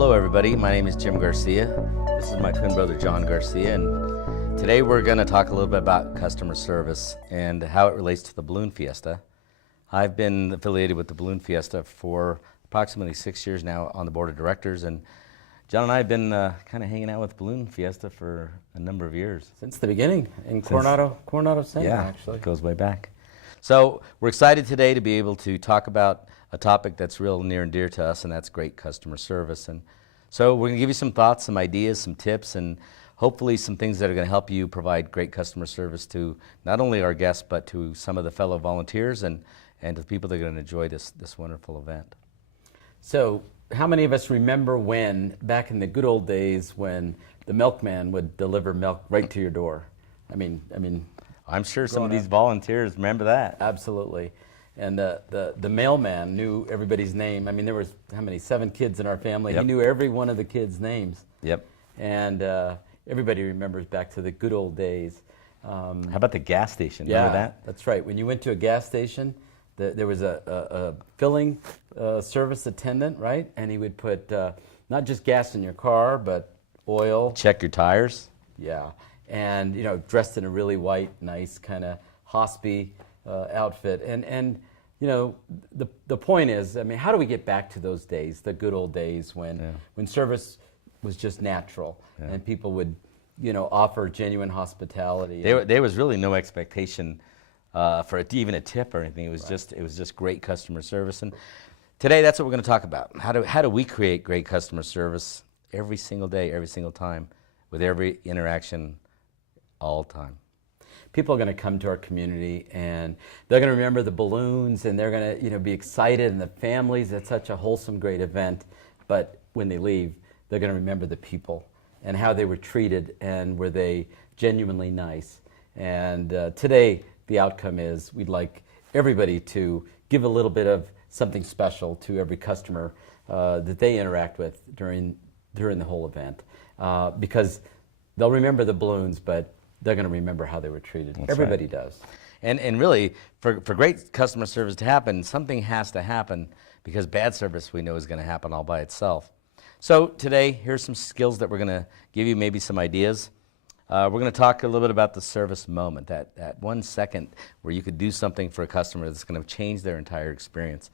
Hello everybody, my name is Jim Garcia. This is my twin brother John Garcia, and today we're going to talk a little bit about customer service and how it relates to the Balloon Fiesta. I've been affiliated with the Balloon Fiesta for approximately 6 years now on the board of directors, and John and I have been kind of hanging out with Balloon Fiesta for a number of years. Since the beginning in Coronado Center, yeah, actually. It goes way back. So we're excited today to be able to talk about a topic that's real near and dear to us, and that's great customer service. And so we're going to give you some thoughts, some ideas, some tips, and hopefully some things that are going to help you provide great customer service to not only our guests, but to some of the fellow volunteers and to the people that are going to enjoy this wonderful event. So how many of us remember when, back in the good old days, when the milkman would deliver milk right to your door? I mean, I'm sure some of these volunteers remember that. Absolutely. And the mailman knew everybody's name. I mean, there was, how many, 7 kids in our family. Yep. He knew every one of the kids' names. Yep. And everybody remembers back to the good old days. How about the gas station? Yeah, remember that? That's right. When you went to a gas station, there was a filling service attendant, right? And he would put not just gas in your car, but oil. Check your tires. Yeah. And, you know, dressed in a really white, nice kind of hospy outfit. And you know, the point is, I mean, how do we get back to those days, the good old days when service was just natural and people would, you know, offer genuine hospitality. There was really no expectation for even a tip or anything. It was just great customer service. And today, that's what we're going to talk about. How do we create great customer service every single day, every single time, with every interaction, all the time? People are going to come to our community and they're going to remember the balloons and they're going to, you know, be excited, and the families. It's such a wholesome, great event. But when they leave, they're going to remember the people and how they were treated, and were they genuinely nice. And today, the outcome is we'd like everybody to give a little bit of something special to every customer that they interact with during the whole event, because they'll remember the balloons, but they're going to remember how they were treated. That's Everybody right. does. And really, for great customer service to happen, something has to happen, because bad service we know is going to happen all by itself. So today, here's some skills that we're going to give you, maybe some ideas. We're going to talk a little bit about the service moment, that 1 second where you could do something for a customer that's going to change their entire experience.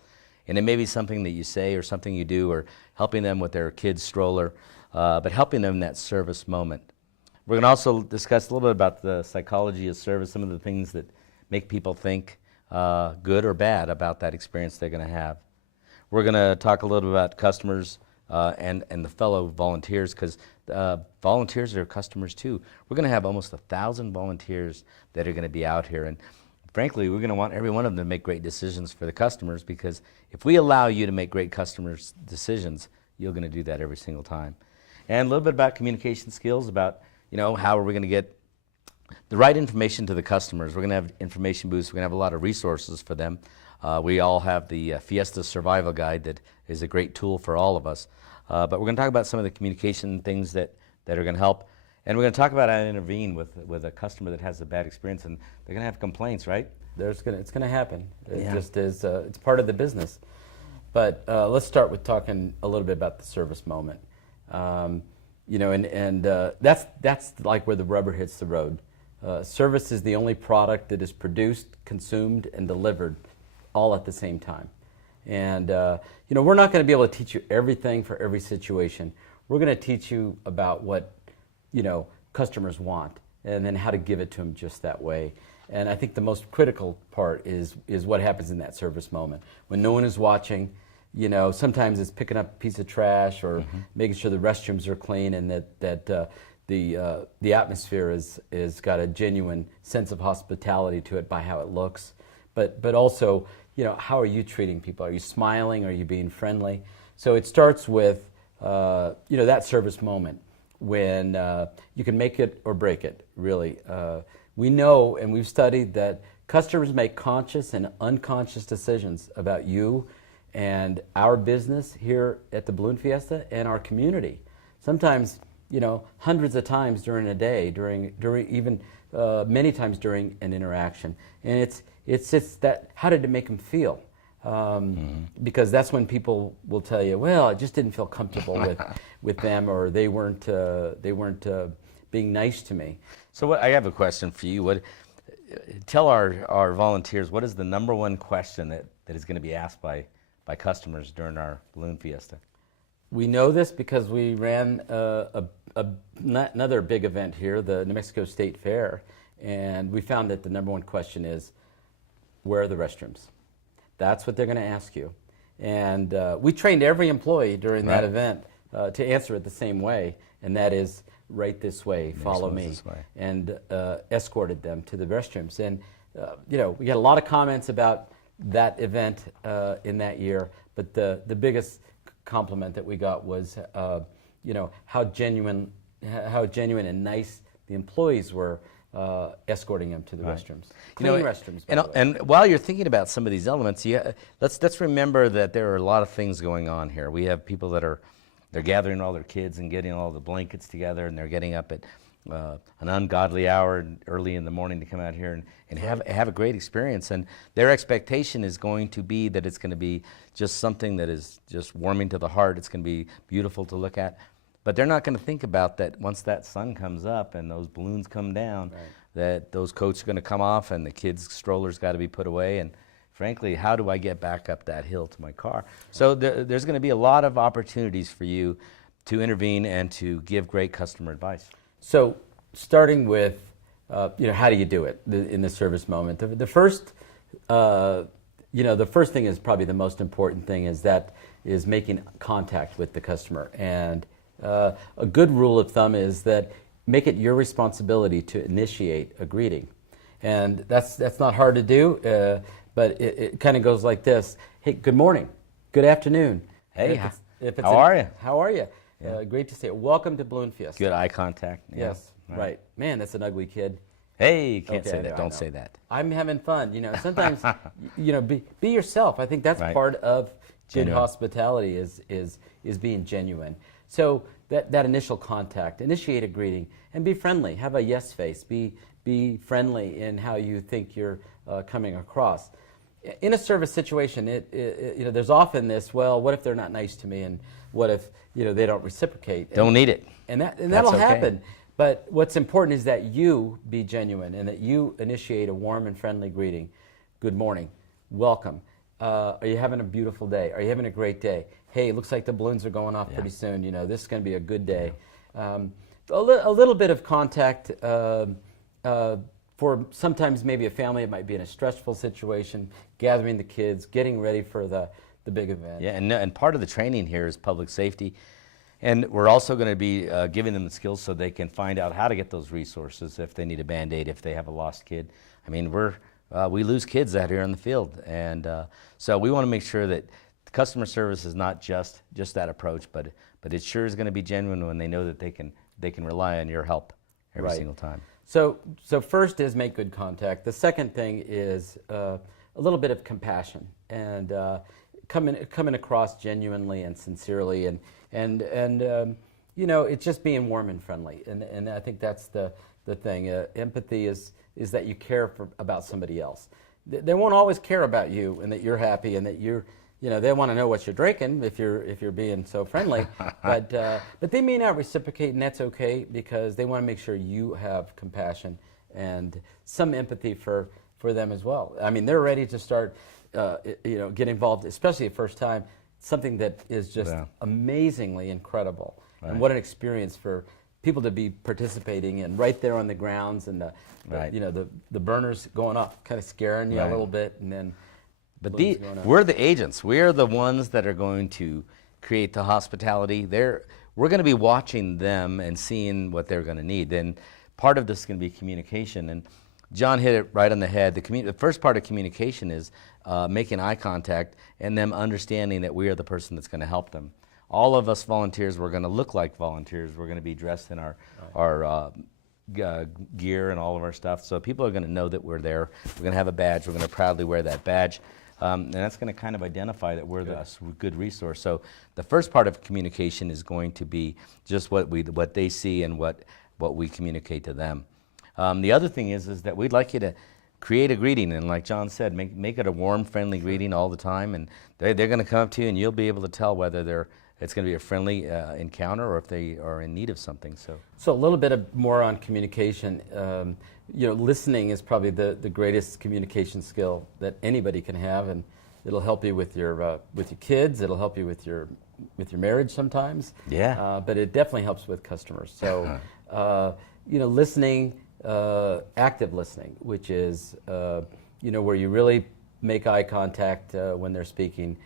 And it may be something that you say or something you do, or helping them with their kid's stroller, but helping them in that service moment. We're going to also discuss a little bit about the psychology of service, some of the things that make people think good or bad about that experience they're going to have. We're going to talk a little bit about customers and the fellow volunteers, because volunteers are customers too. We're going to have almost 1,000 volunteers that are going to be out here, and frankly, we're going to want every one of them to make great decisions for the customers, because if we allow you to make great customers' decisions, you're going to do that every single time. And a little bit about communication skills, about, you know, how are we going to get the right information to the customers. We're going to have information booths. We're going to have a lot of resources for them. We all have the Fiesta Survival Guide that is a great tool for all of us. But we're going to talk about some of the communication things that are going to help. And we're going to talk about how to intervene with a customer that has a bad experience, and they're going to have complaints, right? It's going to happen. It just is. It's part of the business. But let's start with talking a little bit about the service moment. You know, and that's like where the rubber hits the road. Service is the only product that is produced, consumed, and delivered all at the same time. And you know, we're not going to be able to teach you everything for every situation. We're going to teach you about what, you know, customers want, and then how to give it to them just that way. And I think the most critical part is what happens in that service moment when no one is watching. You know, sometimes it's picking up a piece of trash, or making sure the restrooms are clean, and that the atmosphere is got a genuine sense of hospitality to it by how it looks. But also, you know, how are you treating people? Are you smiling? Are you being friendly? So it starts with you know, that service moment when you can make it or break it. Really, we know, and we've studied, that customers make conscious and unconscious decisions about you and our business here at the Balloon Fiesta and our community. Sometimes, you know, hundreds of times during a day, during even many times during an interaction. And it's just that, how did it make them feel? because that's when people will tell you, well, I just didn't feel comfortable with them, or they weren't being nice to me. So I have a question for you. Tell our volunteers, what is the number one question that is going to be asked by customers during our Balloon Fiesta? We know this because we ran another big event here, the New Mexico State Fair, and we found that the number one question is, where are the restrooms? That's what they're going to ask you. And we trained every employee during that event to answer it the same way, and that is, right this way, follow me, and escorted them to the restrooms. And we got a lot of comments about that event in that year, but the biggest compliment that we got was how genuine and nice the employees were escorting them to the restrooms. Clean restrooms, by the way. And while you're thinking about some of these elements, let's remember that there are a lot of things going on here. We have people that they're gathering all their kids and getting all the blankets together, and they're getting up at an ungodly hour early in the morning to come out here and have a great experience. And their expectation is going to be that it's going to be just something that is just warming to the heart. It's going to be beautiful to look at. But they're not going to think about that once that sun comes up and those balloons come down, that those coats are going to come off and the kids' strollers got to be put away. And frankly, how do I get back up that hill to my car? So there's going to be a lot of opportunities for you to intervene and to give great customer advice. So starting with, how do you do it in the service moment? The first thing is probably the most important thing is making contact with the customer. And a good rule of thumb is that make it your responsibility to initiate a greeting. And that's not hard to do, but it kind of goes like this. Hey, good morning. Good afternoon. Hey, how are you? How are you? Yeah. Great to see you. Welcome to Balloon Fiesta. Good eye contact. Yeah. Yes, right. Man, that's an ugly kid. Hey, you can't say that. Don't say that. I'm having fun. Sometimes, be yourself. I think that's part of good hospitality is being genuine. So that initial contact, initiate a greeting, and be friendly. Have a yes face. Be friendly in how you think you're coming across. In a service situation, there's often this, well, what if they're not nice to me, and what if they don't reciprocate? Don't need it. And that'll happen. But what's important is that you be genuine and that you initiate a warm and friendly greeting. Good morning. Welcome. Are you having a beautiful day? Are you having a great day? Hey, it looks like the balloons are going off pretty soon. This is going to be a good day. A little bit of contact for sometimes maybe a family. It might be in a stressful situation, gathering the kids, getting ready for the big event. Yeah, and part of the training here is public safety. And we're also going to be giving them the skills so they can find out how to get those resources if they need a Band-Aid, if they have a lost kid. I mean, we lose kids out here in the field. And so we want to make sure that customer service is not just that approach, but it sure is going to be genuine when they know that they can rely on your help every single time. So first is make good contact. The second thing is a little bit of compassion and coming across genuinely and sincerely, and it's just being warm and friendly. And I think that's the thing. Empathy is that you care about somebody else. They won't always care about you and that you're happy and that they want to know what you're drinking if you're being so friendly, but they may not reciprocate, and that's okay because they want to make sure you have compassion and some empathy for them as well. I mean, they're ready to start, get involved, especially the first time. Something that is just amazingly incredible, and what an experience for people to be participating in right there on the grounds, and the burners going off, kind of scaring you a little bit, and then. But we're the agents. We're the ones that are going to create the hospitality. We're going to be watching them and seeing what they're going to need. And part of this is going to be communication. And John hit it right on the head. The first part of communication is making eye contact and them understanding that we are the person that's going to help them. All of us volunteers, we're going to look like volunteers. We're going to be dressed in our gear and all of our stuff. So people are going to know that we're there. We're going to have a badge. We're going to proudly wear that badge. And that's going to kind of identify that we're the good resource. So the first part of communication is going to be just what they see and what we communicate to them. The other thing is that we'd like you to create a greeting, and like John said, make it a warm, friendly greeting all the time, and they're going to come up to you, and you'll be able to tell whether it's going to be a friendly encounter or if they are in need of something. So a little bit more on communication. Listening is probably the greatest communication skill that anybody can have, and it'll help you with your kids. It'll help you with your marriage sometimes. Yeah. But it definitely helps with customers. So listening, active listening, which is where you really make eye contact when they're speaking.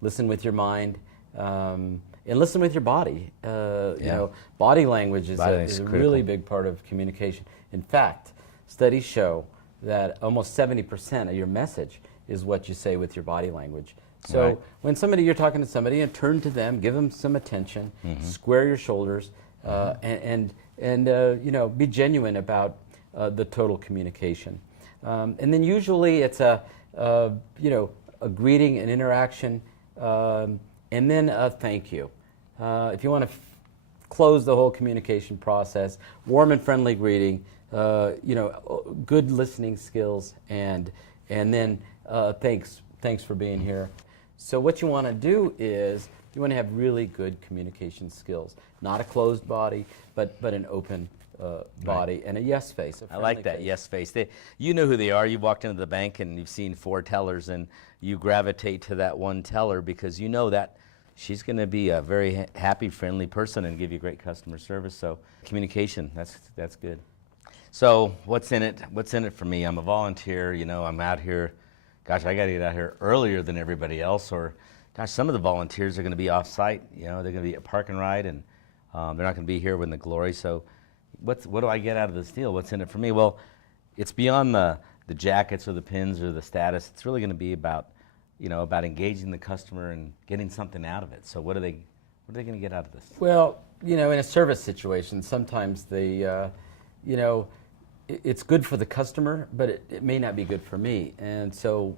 Listen with your mind. And listen with your body. Body language is a really big part of communication. In fact, studies show that almost 70% of your message is what you say with your body language. So when you're talking to somebody, and turn to them, give them some attention, square your shoulders, and be genuine about the total communication. And then usually it's a greeting, an interaction, and then a thank you. If you want to close the whole communication process, warm and friendly greeting, good listening skills, and then thanks for being here. So what you want to do is you want to have really good communication skills, not a closed body, but an open body and a yes face. I like that, yes face. You know who they are. You've walked into the bank and you've seen 4 tellers, and you gravitate to that one teller because you know that she's going to be a very happy, friendly person and give you great customer service. So communication, that's good. So what's in it? What's in it for me? I'm a volunteer. I'm out here. Gosh, I got to get out here earlier than everybody else. Or, gosh, some of the volunteers are going to be off-site. They're going to be at Park and Ride, and they're not going to be here when the glory. So what do I get out of this deal? What's in it for me? Well, it's beyond the jackets or the pins or the status. It's really going to be about engaging the customer and getting something out of it. So what are they going to get out of this? Well, in a service situation, sometimes it's good for the customer, but it may not be good for me. And so,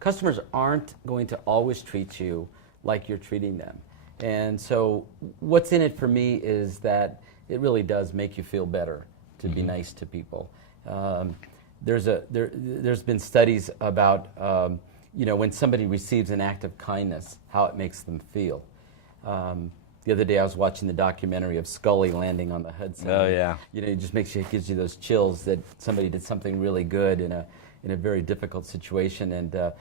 customers aren't going to always treat you like you're treating them. And so what's in it for me is that it really does make you feel better to be nice to people. There's been studies about when somebody receives an act of kindness, how it makes them feel. The other day I was watching the documentary of Scully landing on the Hudson. Oh yeah. It just gives you those chills that somebody did something really good in a very difficult situation. And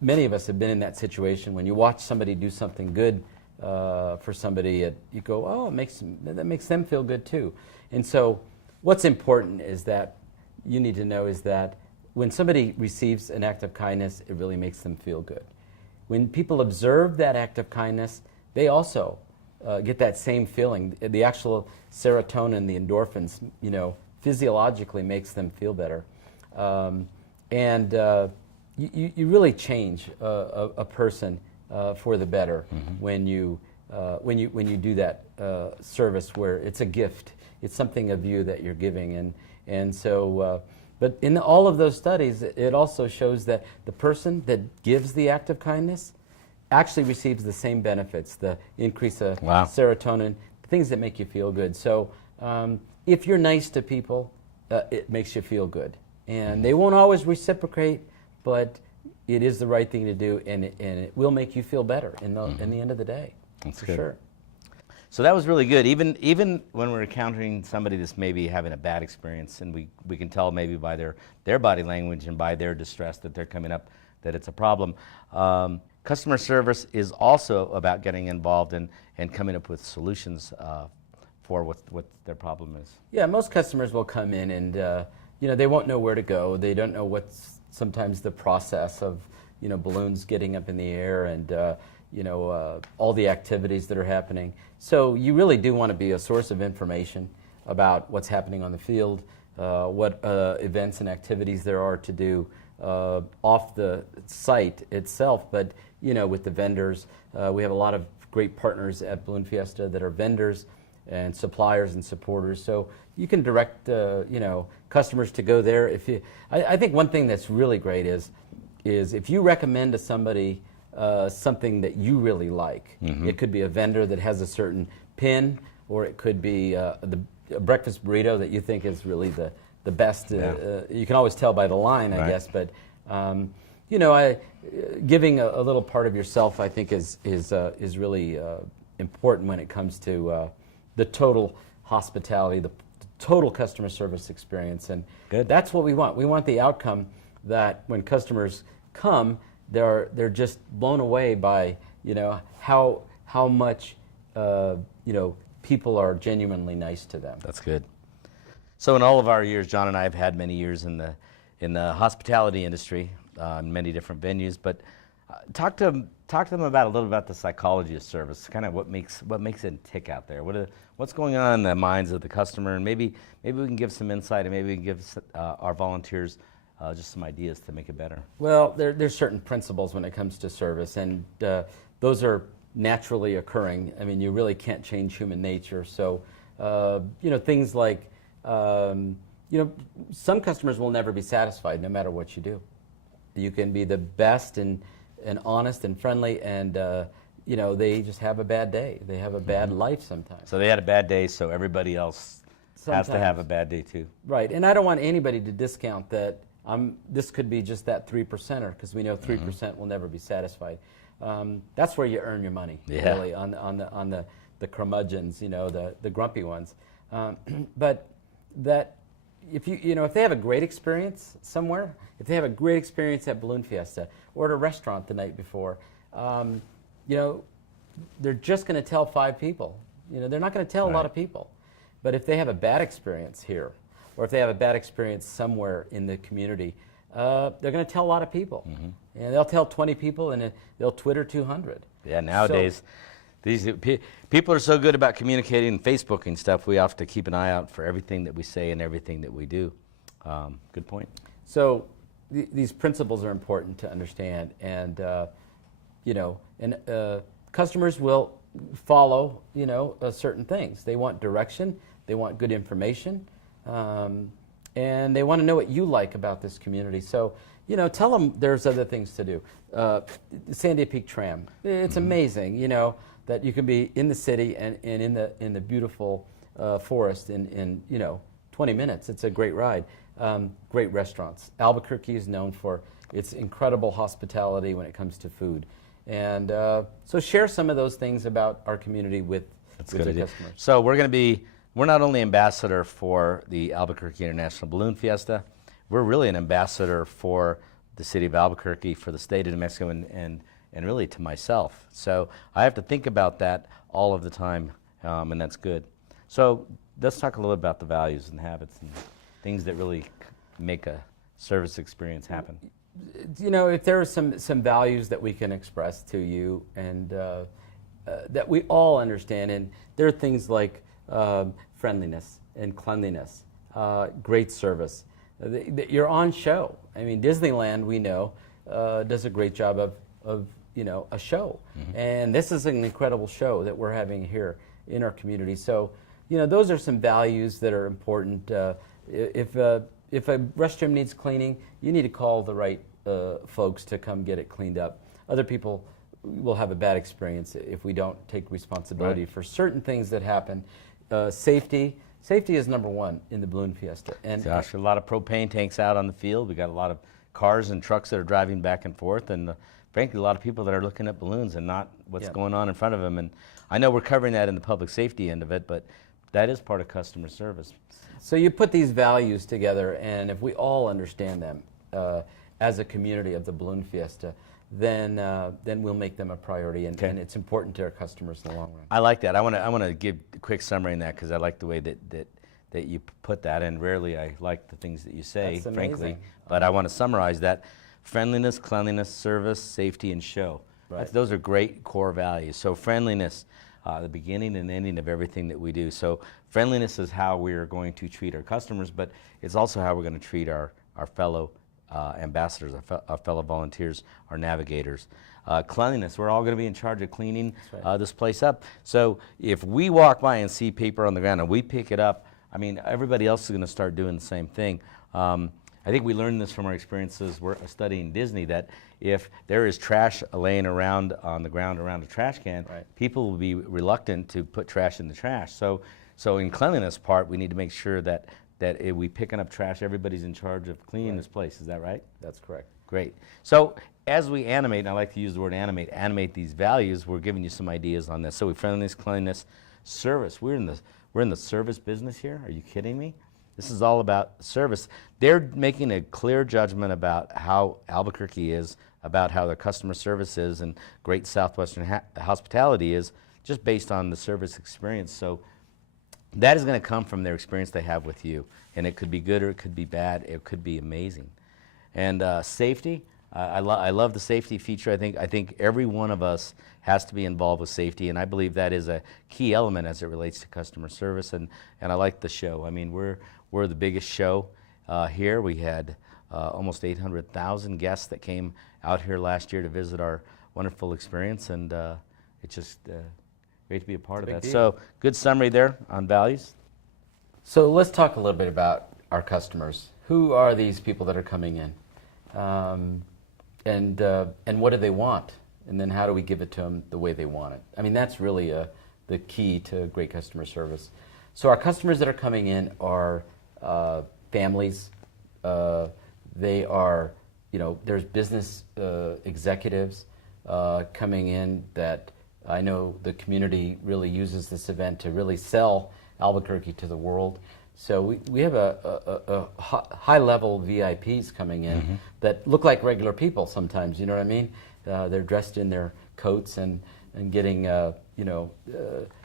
many of us have been in that situation. When you watch somebody do something good for somebody, you go, oh, that makes them feel good too. And so what's important is that you need to know is that when somebody receives an act of kindness, it really makes them feel good. When people observe that act of kindness, they also get that same feeling. The actual serotonin, the endorphins, physiologically makes them feel better. You really change a person for the better when you do that service where it's a gift. It's something of you that you're giving, and so. But in all of those studies, it also shows that the person that gives the act of kindness actually receives the same benefits, the increase of serotonin, things that make you feel good. So if you're nice to people, it makes you feel good. And they won't always reciprocate, but it is the right thing to do, and it will make you feel better in the end of the day. That's for good. Sure. So that was really good. Even when we're encountering somebody that's maybe having a bad experience, and we can tell maybe by their body language and by their distress that they're coming up that it's a problem. Customer service is also about getting involved and coming up with solutions for what their problem is. Yeah, most customers will come in and they won't know where to go. They don't know what's sometimes the process of balloons getting up in the air and all the activities that are happening. So you really do want to be a source of information about what's happening on the field, what events and activities there are to do off the site itself, but with the vendors. We have a lot of great partners at Balloon Fiesta that are vendors and suppliers and supporters. So you can direct customers to go there. I think one thing that's really great is if you recommend to somebody something that you really like. It could be a vendor that has a certain pin, or it could be a breakfast burrito that you think is really the best. You can always tell by the line, I guess. But you know, giving a little part of yourself, I think, is really important when it comes to the total hospitality, the total customer service experience, and that's what we want. We want the outcome that when customers come, they're just blown away by, you know, how much you know, people are genuinely nice to them. That's good. So in all of our years, John and I have had many years in the hospitality industry, in many different venues. But talk to them about a little about the psychology of service, kind of what makes it tick out there. What's going on in the minds of the customer, and maybe we can give some insight, and maybe we can give our volunteers just some ideas to make it better. Well, there's certain principles when it comes to service, and those are naturally occurring. I mean, you really can't change human nature. So, you know, things like, you know, some customers will never be satisfied no matter what you do. You can be the best and honest and friendly, and you know, they just have a bad day. They have a bad life sometimes. So they had a bad day, so everybody else has to have a bad day too. Right, and I don't want anybody to discount that. This could be just that 3%er, because we know 3% will never be satisfied. That's where you earn your money, really, on the curmudgeons, you know, the grumpy ones. But that if they have a great experience somewhere, if they have a great experience at Balloon Fiesta or at a restaurant the night before, you know, they're just going to tell 5 people. You know, they're not going to tell a lot of people. But if they have a bad experience here, or if they have a bad experience somewhere in the community, they're going to tell a lot of people. And they'll tell 20 people, and they'll Twitter 200. Yeah, nowadays, these people are so good about communicating and Facebooking stuff, we have to keep an eye out for everything that we say and everything that we do. Good point. So these principles are important to understand, and you know, and customers will follow, you know, certain things. They want direction, they want good information, and they want to know what you like about this community. So, you know, tell them there's other things to do. Sandia Peak Tram, it's amazing, you know, that you can be in the city and in the beautiful forest in you know, 20 minutes. It's a great ride. Great restaurants. Albuquerque is known for its incredible hospitality when it comes to food. And so share some of those things about our community with the customers. So we're not only ambassador for the Albuquerque International Balloon Fiesta, we're really an ambassador for the city of Albuquerque, for the state of New Mexico, and really to myself. So I have to think about that all of the time, and that's good. So let's talk a little bit about the values and habits and things that really make a service experience happen. You know, if there are some values that we can express to you, and that we all understand, and there are things like friendliness and cleanliness, great service. You're on show. I mean, Disneyland, we know, does a great job of you know, a show, and this is an incredible show that we're having here in our community. So, you know, those are some values that are important. If a restroom needs cleaning, you need to call the right folks to come get it cleaned up. Other people will have a bad experience if we don't take responsibility for certain things that happen. Safety is number one in the Balloon Fiesta. And gosh, a lot of propane tanks out on the field. We got a lot of cars and trucks that are driving back and forth, and frankly, a lot of people that are looking at balloons and not what's going on in front of them. And I know we're covering that in the public safety end of it, but that is part of customer service. So you put these values together, and if we all understand them as a community of the Balloon Fiesta, then we'll make them a priority, and it's important to our customers in the long run. I like that. I want to give a quick summary in that, because I like the way that you put that in. Rarely I like the things that you say, frankly, but I want to summarize that. Friendliness, cleanliness, service, safety, and show. Those are great core values. So friendliness, the beginning and ending of everything that we do. So friendliness is how we're going to treat our customers, but it's also how we're going to treat our fellow ambassadors, our fellow volunteers, our navigators. Cleanliness, we're all going to be in charge of cleaning this place up. So if we walk by and see paper on the ground and we pick it up, I mean, everybody else is going to start doing the same thing. I think we learned this from our experiences studying Disney, that if there is trash laying around on the ground around a trash can, people will be reluctant to put trash in the trash. So in cleanliness part, we need to make sure that that we picking up trash, everybody's in charge of cleaning this place. Is that right? That's correct. Great. So as we animate, and I like to use the word animate these values, we're giving you some ideas on this. So we friendliness, cleanliness, service. We're in the service business here. Are you kidding me? This is all about service. They're making a clear judgment about how Albuquerque is, about how their customer service is, and great Southwestern hospitality is, just based on the service experience. So that is going to come from their experience they have with you, and it could be good or it could be bad. It could be amazing. And safety, I love the safety feature. I think every one of us has to be involved with safety, and I believe that is a key element as it relates to customer service. And I like the show. I mean, we're the biggest show here. We had almost 800,000 guests that came out here last year to visit our wonderful experience, and it's just great to be a part of that. deal. So good summary there on values. So let's talk a little bit about our customers. Who are these people that are coming in? And what do they want? And then how do we give it to them the way they want it? I mean, that's really the key to great customer service. So our customers that are coming in are families. They are, there's business executives coming in that I know the community really uses this event to really sell Albuquerque to the world. So we have a high-level VIPs coming in that look like regular people sometimes, you know what I mean? They're dressed in their coats and getting,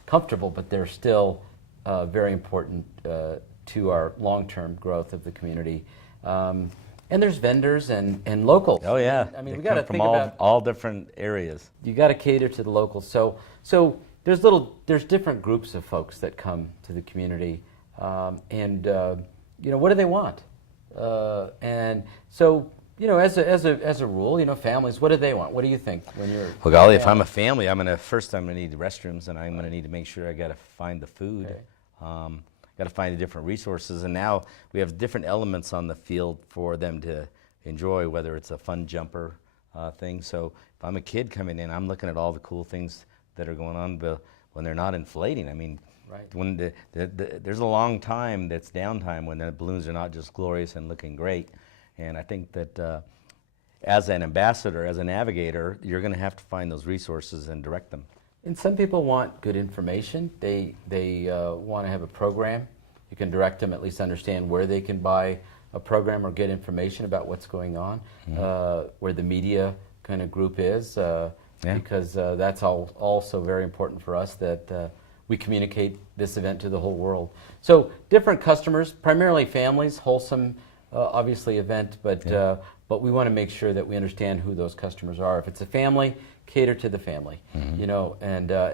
comfortable, but they're still very important to our long-term growth of the community. And there's vendors and locals. Oh yeah, I mean, they we got to come from think about all different areas. you got to cater to the locals. So there's different groups of folks that come to the community, and what do they want? And so as a rule, families, what do they want? What do you think when you're? Well, golly, if I'm a family, I'm gonna need the restrooms, and I'm gonna need to make sure I gotta find the food. Okay. Got to find the different resources, and now we have different elements on the field for them to enjoy, whether it's a fun jumper thing. So if I'm a kid coming in, I'm looking at all the cool things that are going on, but when they're not inflating. I mean, Right. when there's a long time that's downtime when the balloons are not just glorious and looking great. And I think that as an ambassador, as a navigator, you're going to have to find those resources and direct them. And some people want good information. They want to have a program. You can direct them, at least understand where they can buy a program or get information about what's going on, where the media kind of group is, because that's also very important for us that we communicate this event to the whole world. So different customers, primarily families, wholesome, obviously event, but we want to make sure that we understand who those customers are. If it's a family, cater to the family, and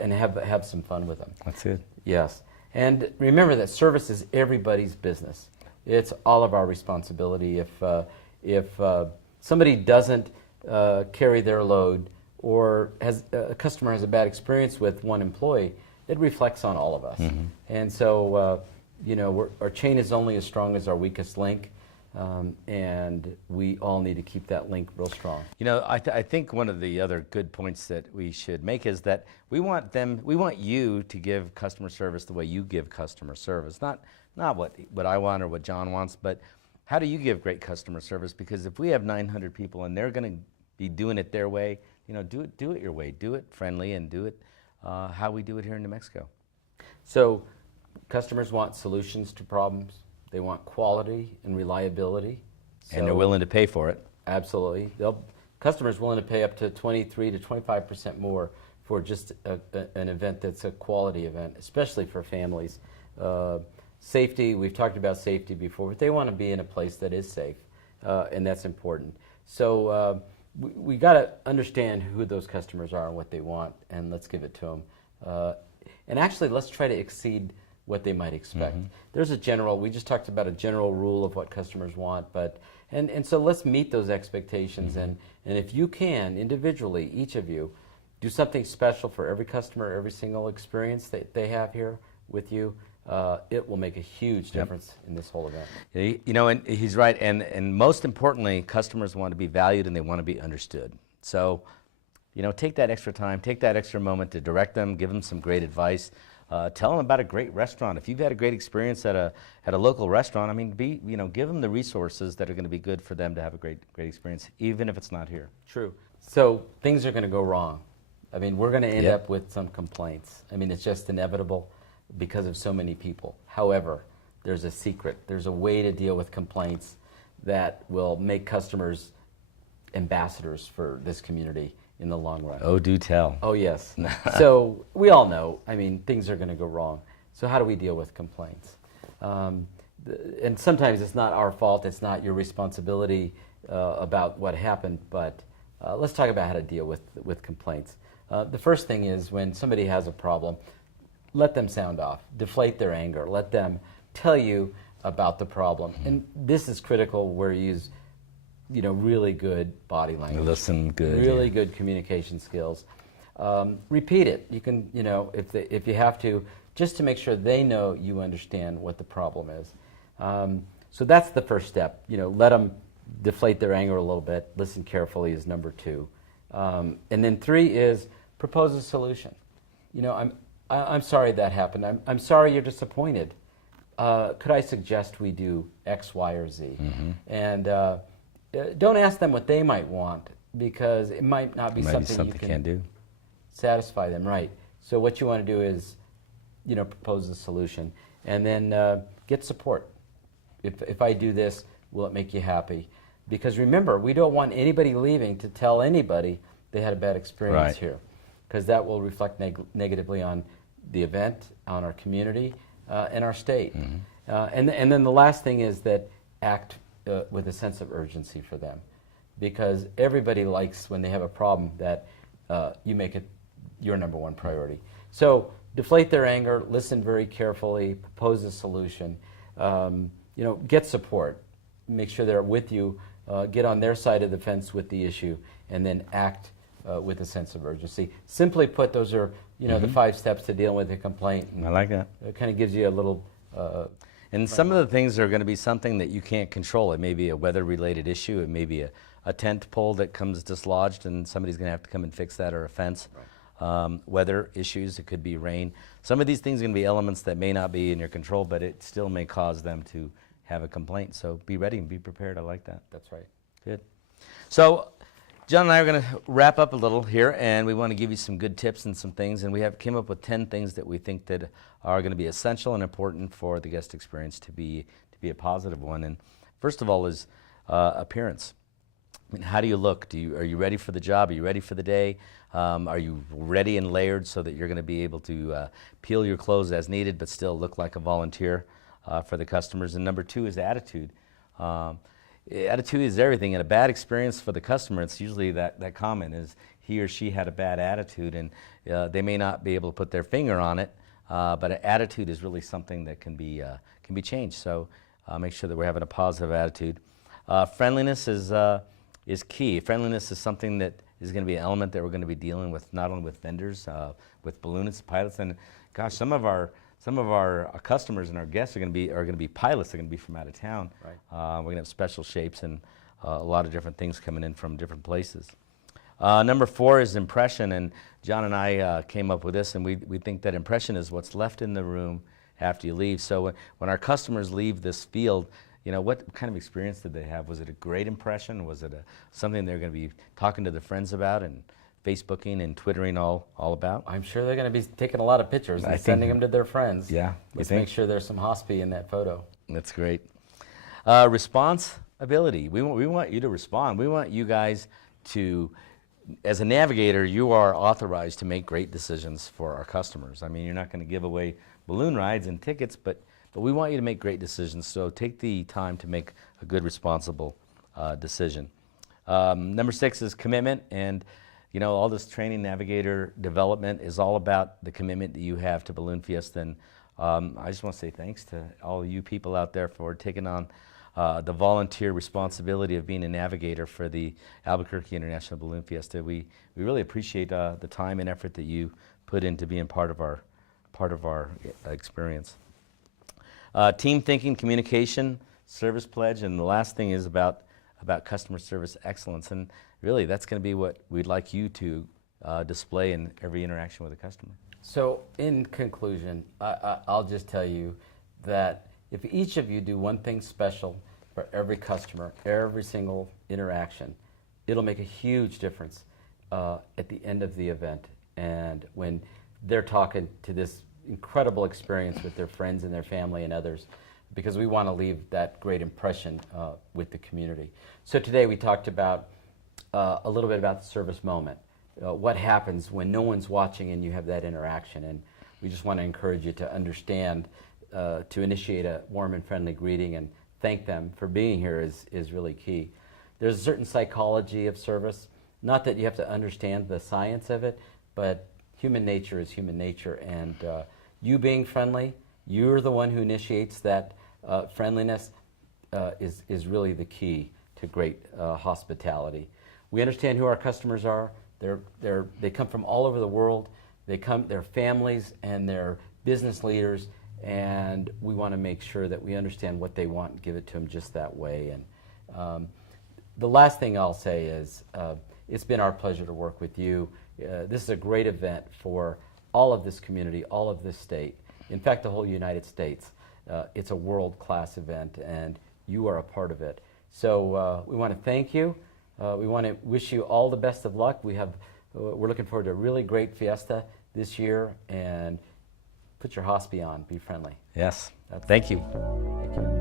have some fun with them. That's it. Yes, and remember that service is everybody's business. It's all of our responsibility. If somebody doesn't carry their load, or a customer has a bad experience with one employee, it reflects on all of us. And so, our chain is only as strong as our weakest link. And we all need to keep that link real strong. I think one of the other good points that we should make is that we want you to give customer service the way you give customer service. Not what I want or what John wants, but how do you give great customer service? Because if we have 900 people and they're going to be doing it their way, do it your way. Do it friendly and do it how we do it here in New Mexico. So customers want solutions to problems. They want quality and reliability. And they're willing to pay for it. Absolutely. Customers willing to pay up to 23 to 25% more for just an event that's a quality event, especially for families. Safety, we've talked about safety before, but they want to be in a place that is safe, and that's important. So we got to understand who those customers are and what they want, and let's give it to them. And actually, let's try to exceed what they might expect. There's we just talked about a general rule of what customers want, and so let's meet those expectations, and if you can, individually, each of you, do something special for every customer, every single experience that they have here with you, it will make a huge difference in this whole event. And he's right, and most importantly, customers want to be valued and they want to be understood. So, take that extra time, take that extra moment to direct them, give them some great advice. Tell them about a great restaurant. If you've had a great experience at a local restaurant, I mean, give them the resources that are going to be good for them to have a great experience, even if it's not here. True. So things are going to go wrong. I mean, we're going to end Yep. up with some complaints. I mean, it's just inevitable because of so many people. However, there's a secret. There's a way to deal with complaints that will make customers ambassadors for this community in the long run. Oh, do tell. Oh, yes. So we all know, I mean, things are going to go wrong. So how do we deal with complaints? And sometimes it's not our fault. It's not your responsibility about what happened, but let's talk about how to deal with complaints. The first thing is when somebody has a problem, let them sound off. Deflate their anger. Let them tell you about the problem. And this is critical where you use really good body language. Listen good. Really good communication skills. Repeat it. You can, if you have to, just to make sure they know you understand what the problem is. So that's the first step. Let them deflate their anger a little bit. Listen carefully is number 2. And then 3 is propose a solution. I'm sorry that happened. I'm sorry you're disappointed. Could I suggest we do X, Y, or Z? Mm-hmm. And don't ask them what they might want, because it might not be something you can do. Satisfy them, right? So what you want to do is, propose a solution, and then get support. If I do this, will it make you happy? Because remember, we don't want anybody leaving to tell anybody they had a bad experience here, because that will reflect negatively on the event, on our community, and our state. Mm-hmm. And then the last thing is that act with a sense of urgency for them, because everybody likes when they have a problem that you make it your number one priority. So deflate their anger, listen very carefully, propose a solution, get support, make sure they're with you, get on their side of the fence with the issue, and then act with a sense of urgency. Simply put, those are the 5 steps to dealing with a complaint. I like that. It kind of gives you a little. And some of the things are going to be something that you can't control. It may be a weather-related issue. It may be a tent pole that comes dislodged and somebody's going to have to come and fix that, or a fence. Right. Weather issues, it could be rain. Some of these things are going to be elements that may not be in your control, but it still may cause them to have a complaint. So be ready and be prepared. I like that. That's right. Good. So John and I are going to wrap up a little here, and we want to give you some good tips and some things. And we came up with 10 things that we think that are going to be essential and important for the guest experience to be a positive one. And first of all is appearance. I mean, how do you look? Are you ready for the job? Are you ready for the day? Are you ready and layered so that you're going to be able to peel your clothes as needed but still look like a volunteer for the customers? And number 2 is attitude. Attitude is everything. And a bad experience for the customer, it's usually that comment is he or she had a bad attitude, and they may not be able to put their finger on it, but an attitude is really something that can be changed. So make sure that we're having a positive attitude. Friendliness is key. Friendliness is something that is going to be an element that we're going to be dealing with, not only with vendors, with balloonists, pilots, and gosh, some of our customers and our guests are going to be pilots. They're going to be from out of town. Right. We're going to have special shapes and a lot of different things coming in from different places. Number 4 is impression, and John and I came up with this, and we think that impression is what's left in the room after you leave. So when our customers leave this field, what kind of experience did they have? Was it a great impression? Was it something they're going to be talking to their friends about and Facebooking and Twittering all about? I'm sure they're going to be taking a lot of pictures and sending them to their friends. Yeah. Let's make sure there's some hospi in that photo. That's great. Responsibility. We want you to respond. We want you guys to, as a navigator, you are authorized to make great decisions for our customers. I mean, you're not going to give away balloon rides and tickets, but we want you to make great decisions. So take the time to make a good, responsible decision. Number 6 is commitment, and all this training, navigator development is all about the commitment that you have to Balloon Fiesta. And I just want to say thanks to all you people out there for taking on the volunteer responsibility of being a navigator for the Albuquerque International Balloon Fiesta. We really appreciate the time and effort that you put into being part of our experience. Team thinking, communication, service pledge, and the last thing is about customer service excellence. And really, that's going to be what we'd like you to display in every interaction with a customer. So in conclusion, I'll just tell you that if each of you do one thing special for every customer, every single interaction, it'll make a huge difference at the end of the event. And when they're talking to this incredible experience with their friends and their family and others, because we want to leave that great impression with the community. So today we talked about a little bit about the service moment. What happens when no one's watching and you have that interaction. And we just want to encourage you to understand, to initiate a warm and friendly greeting and thank them for being here is really key. There's a certain psychology of service, not that you have to understand the science of it, but human nature is human nature. And you being friendly, you're the one who initiates that friendliness is really the key to great hospitality. We understand who our customers are. They come from all over the world. They're families and they're business leaders, and we want to make sure that we understand what they want and give it to them just that way. And the last thing I'll say is it's been our pleasure to work with you. This is a great event for all of this community, all of this state. In fact, the whole United States. It's a world-class event, and you are a part of it. So we want to thank you. We want to wish you all the best of luck. We're looking forward to a really great fiesta this year, and put your hospi on. Be friendly. Yes. Thank you. Thank you.